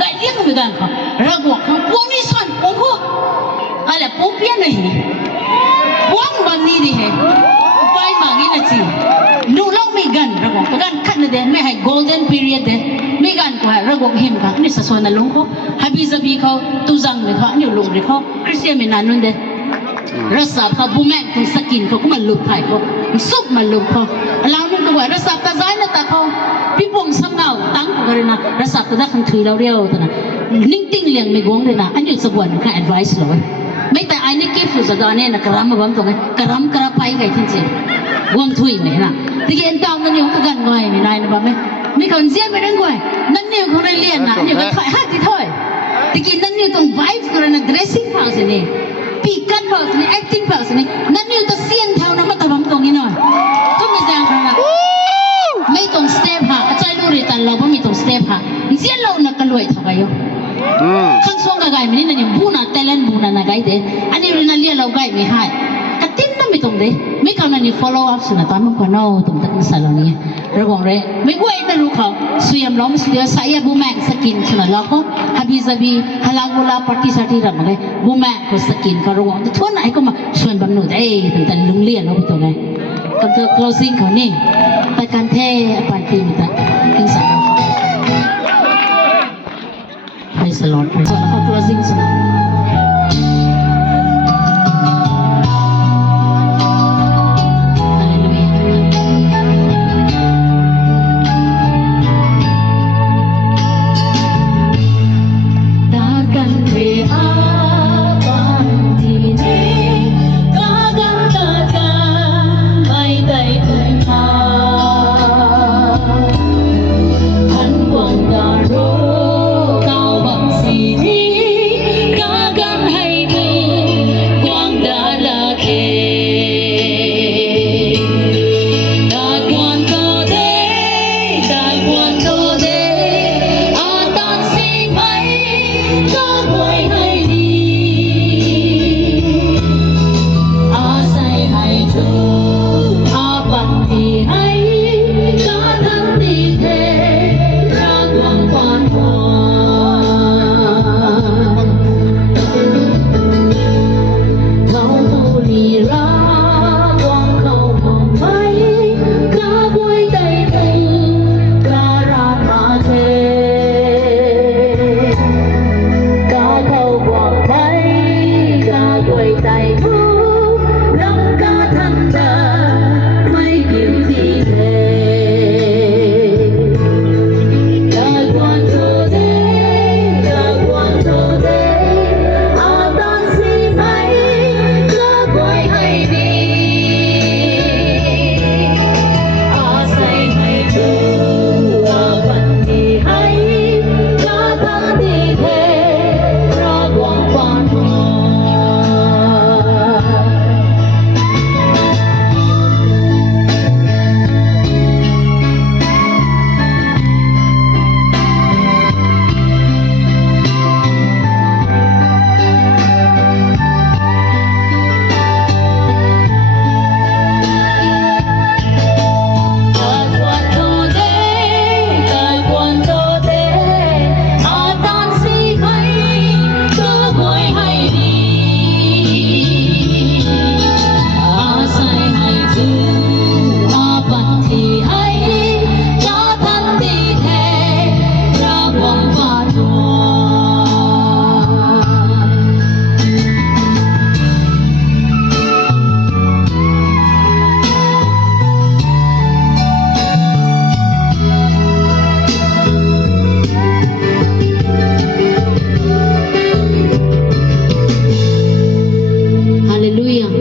ga liang mi gan kha ragwa kha pong ni san pong ko ala pong pia nahi pong ban ni ri hai pai ma gi na chi nu long mi gan ragwa ka gan khat na de me hai golden period de mi gan ko ragwa him ka ni sa so na long ko habi zabi kha tu jang me kha ni long ri kha christian me na nun de rasa kha bumen tu sakin ko ma lup thai ko sup ma lup ko alaw ni ko wa rasa ta zai na ta ko pi pong sam ngau tang ko ri na rasa ta da khan thui law riao ta na ning ting liang me gong ri na an yu sabwan kha advice loไม่แต่ไอ้นี่กิฟต์สุดาเนี่ยนะกระรำมาบ้างตรงนี้กระรำกระไปไงที่เจ็บวงถุยไหมนะที่เห็นตามมันอยู่กันง่ายไม่ได้นะบ้างไหมมีคนเสียไม่ได้ง่ายนั่นเนี่ยคนเรียนนะเนี่ยก็ถอยหักที่ถอยที่กินนั่นเนี่ยต้องไวฟ์กันนะ dressing house นี่ปีกัน house นี่ acting house นี่นั่นเนี่ยต้องเสียงเท่านั้นมาตะบังตรงนี้หน่อยก็ไม่ได้นะไม่ต้อง step หักอาจารย์รู้เรื่องเราไม่ต้อง step หักเสียเราหนักกันรวยเท่าไหร่よข้างช่วงกายมันนี่นั่นยังบูน่าเตลันบูน่านะไกด์เด้อันนี้เรื่องนั้นเรียกเราไกด์ไม่ให้กตินนั่นไม่ตรงเด้ไม่เขานั่นนี่ follow up สุดนะตอนมันก็น่าตรงตั้งสารนี้เราบอกเลยไม่ว่าไม่รู้เขาสุยามล้อมสุดยอดสายบูแมกสกินสุดนะเราเขาฮับบี้ซับบี้ฮาลากุลาปาร์ตี้สักทีเราบอกเลยบูแมกเขาสกินเขาเราบอกทุกคนไอ้ก็มาชวนบำหนุดแต่ลุงเลี้ยเราไปตรงไหนกับเธอ closing เขานี่ไปการเทปาร์ตี้มิตรกินสารPraise the Lord. So, ako closing sila.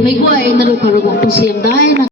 May guay na rin karugong kusiyang dahil